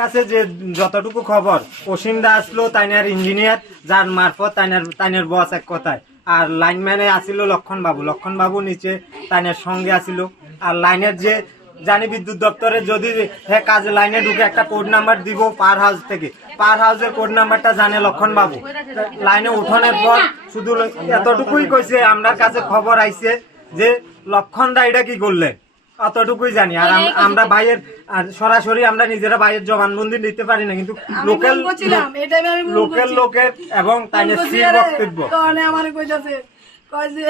কাছে যে যতটুকু খবর অসীমদা আসলো তাইনার ইঞ্জিনিয়ার যার মারফত তাইনার, তাইনের বস এক কথায়। আর লাইনম্যানে আসিল লক্ষণ বাবু। লক্ষণ বাবু নিচে তাইনের সঙ্গে আসিল। আর লাইনের যে জানি বিদ্যুৎ দপ্তরে যদি হ্যাঁ কাজে লাইনে ঢুকে একটা কোড নাম্বার দিব পার হাউস থেকে। পার হাউসের কোড নাম্বারটা জানে লক্ষণ বাবু। লাইনে উঠানোর পর শুধু এতটুকুই কইছে আমার কাছে খবর আইছে যে লক্ষণ দা এটা কি করলেন অতটুকুই জানি। আর আমরা ভাইয়ের আর সরাসরি আমরা নিজেরা ভাইয়ের জবানবন্দি নিতে পারি না কিন্তু লোকাল এটাই লোকাল। লোকের এবং বলছি স্ত্রীর বক্তব্য। আমার কইতাছে কয় যে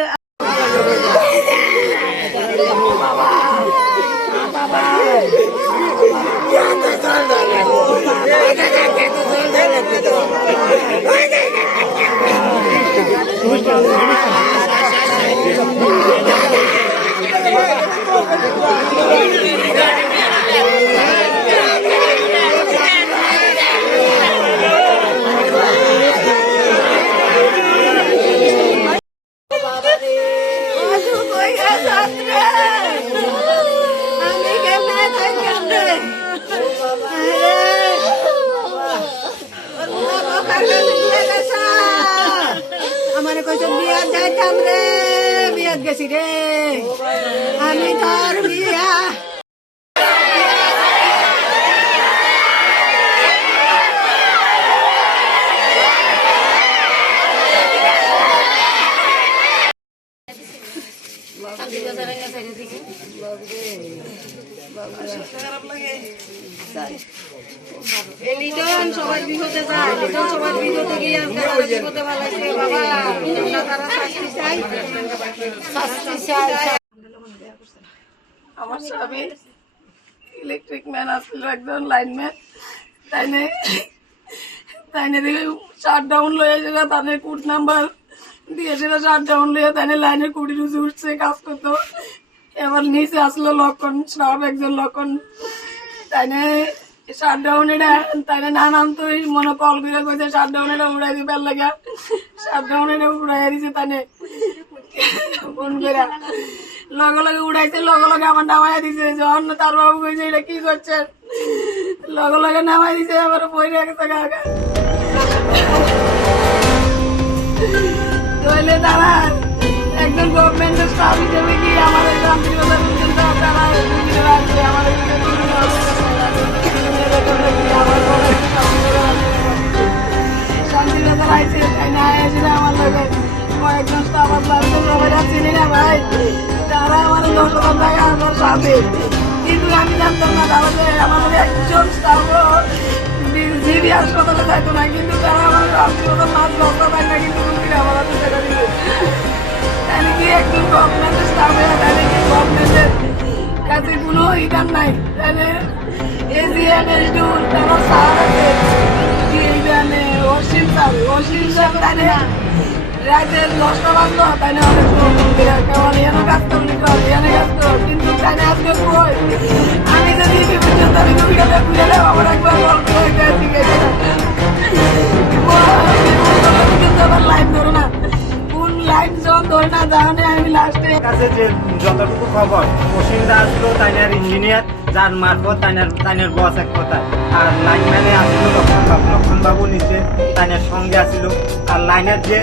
আমার কইছে বিয়া যাইতাম রে বিয়াত গেছি রে। আমি তোর বিয়া এই লিটন আমার স্বামী ইলেকট্রিক ম্যান আসছিল একজন লাইনম্যান তাইনে তাইনে দেখে শাট ডাউন লয়ে এসেছিল তাদের কুট নাম্বার দিয়েছিল শাট ডাউন লয়ে তাইনে লাইনের কুড়ি রুজু উঠছে, কাজ করতো। এবার নিচে আসলো লক্ষণ, সব একজন লক্ষণ। তাইনে শাট ডাউন এটা তাইনে না নাম মনে কল করে কইছে শাট ডাউন এটা উড়াই দিবার লাগা। শাট এটা উড়াই দিছে তাইনে ফোন উড়াইছে, লগে লগে আমার নামাই দিছে। যখন তার বাবু কইছে, এটা কি করছে? লগে লগে নামাই দিছে, আবার বই রেখেছে কাকা তাহলে তারা গভর্নমেন্টের স্টাফ হিসেবে কি শান্তিরতা পর্যন্ত ভাই তারা আমার দশ হাজার আমার সাথে কিন্তু আমি জানতাম আমাদের একজন স্টাফ জিবি হাসপাতালে যাইতো না না কিন্তু তাহলে কি একজন গভর্নমেন্টের স্টাফ হয়ে তাহলে কি গভর্নমেন্টের কাছে কোনো ইটার নাই তাহলে এজিএম এসডুল তারা স্যার রাতে দশটা বাজলো, তাই না? অনেক কেমন এনে কাজ এনে কাজ কিন্তু তাই আজকে কই আমি যদি তারিখ ভিডিওতে খুলে দেবো আমার একবার গল্প কোন আমি কাছে যে যতটুকু খবর অসীমদা আসলো তাইনার ইঞ্জিনিয়ার যার মারফত তাইনার তাইনের বস এক কথায়। আর লাইনম্যানে আসিল লক্ষণ লক্ষণ বাবু নিচে তাইনের সঙ্গে আসিল। আর লাইনের যে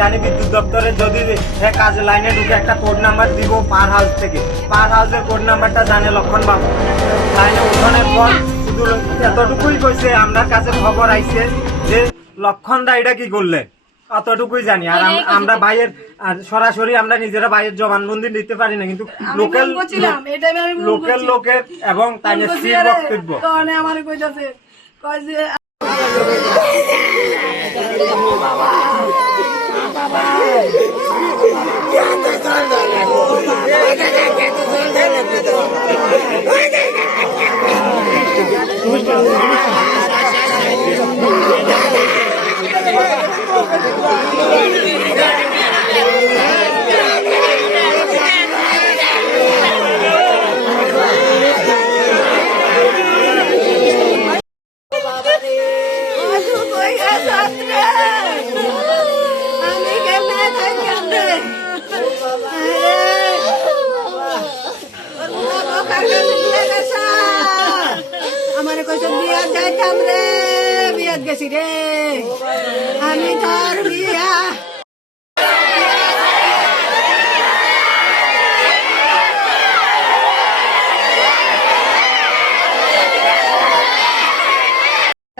জানি বিদ্যুৎ দপ্তরে যদি হ্যাঁ কাজে লাইনে ঢুকে একটা কোড নাম্বার দিব পার হাউস থেকে। পার হাউসের কোড নাম্বারটা জানে লক্ষণ বাবু। লাইনে উঠানোর পর শুধু এতটুকুই কইছে আমার কাছে খবর আইছে যে লক্ষণ দা এটা কি করলে? অতটুকুই জানি। আর আমরা ভাইয়ের আর সরাসরি আমরা নিজেরা ভাইয়ের জবানবন্দি নিতে পারি না কিন্তু লোকাল লোকাল। লোকের এবং আরে, বক্তব্য। আমার কইতাছে কয় যে আজু কই গেছে রে আমি কেমনে থাকতাম রে আমার কইছে, বিয়া বিয়াত যাইতাম রে বিয়াত গেছি রে। আমি তোর বিয়া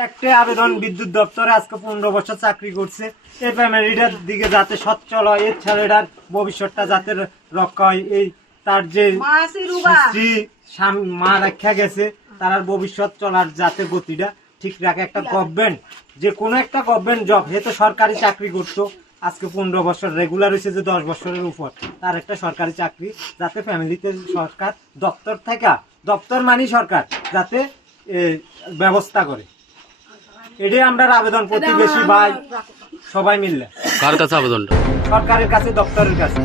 একটা আবেদন বিদ্যুৎ দপ্তরে আজকে পনেরো বছর চাকরি করছে। এই ফ্যামিলিটার দিকে যাতে সচ্ছল হয়, এর ছেলেটার ভবিষ্যৎটা যাতে রক্ষা হয়, এই তার যে স্ত্রী স্বামী মা রাখা গেছে তার আর ভবিষ্যৎ চলার যাতে গতিটা ঠিক রাখে। একটা গভর্নমেন্ট যে কোনো একটা গভর্নমেন্ট জব হে তো সরকারি চাকরি করতো। আজকে পনেরো বছর রেগুলার হয়েছে যে দশ বছরের উপর। তার একটা সরকারি চাকরি যাতে ফ্যামিলিতে সরকার দপ্তর থেকে দপ্তর মানি সরকার যাতে এ, ব্যবস্থা করে। এটাই আমরা আবেদন প্রতিবেশী ভাই সবাই মিললে কার কাছে আবেদনটা? সরকারের কাছে দপ্তরের কাছে।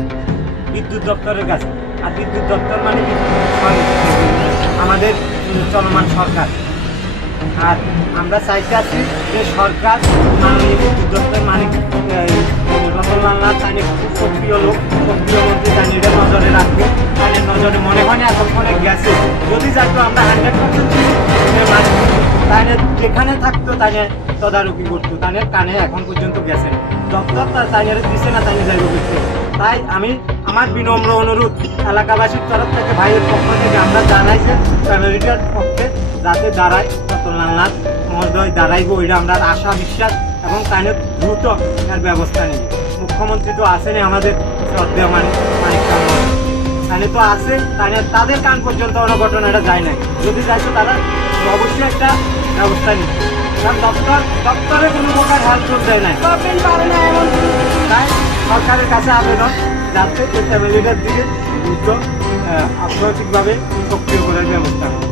বিদ্যুৎ দপ্তরের কাছে। আর বিদ্যুৎ দপ্তর মানে আমাদের চলমান সরকার। আর আমরা চাইতে আছি যে সরকার বিদ্যুৎ দপ্তর মানে রতনলাল নাথ খুব সক্রিয় লোক, সক্রিয় মন্ত্রী তাই এটা নজরে রাখবে তাই নজরে মনে হয় না এতক্ষণে গেছে। যদি যাইতো আমরা হান্ড্রেড পার্সেন্ট তাই যেখানে থাকতো তাই তদারকি করতো। তাই কানে এখন পর্যন্ত গেছে। দপ্তর তার তাই দিছে না তাই যাইব করতে তাই আমি আমার বিনম্র অনুরোধ এলাকাবাসীর তরফ থেকে ভাইয়ের পক্ষ থেকে আমরা জানাই যে ফ্যামিলিটার পক্ষে যাতে দাঁড়ায় রতনলাল নাথ মহোদয় দাঁড়াইব ওইটা আমরা আশা বিশ্বাস এবং তাই দ্রুত এর ব্যবস্থা নেব। মুখ্যমন্ত্রী তো আসেনি আমাদের শ্রদ্ধেয় মানিক মানিক তাহলে তো আছে তাহলে তাদের কান পর্যন্ত অনঘটনাটা যায় না যদি যাইতো তারা অবশ্যই একটা ব্যবস্থা নিত কারণ দপ্তর দপ্তরে কোনো প্রকার হেল্প করতে নাই। গভর্নমেন্ট পারে না এমন তাই সরকারের কাছে আবেদন যাতে এই ফ্যামিলিটার দিকে দ্রুত আহ, আর্থিকভাবে সক্রিয় করার ব্যবস্থা করে।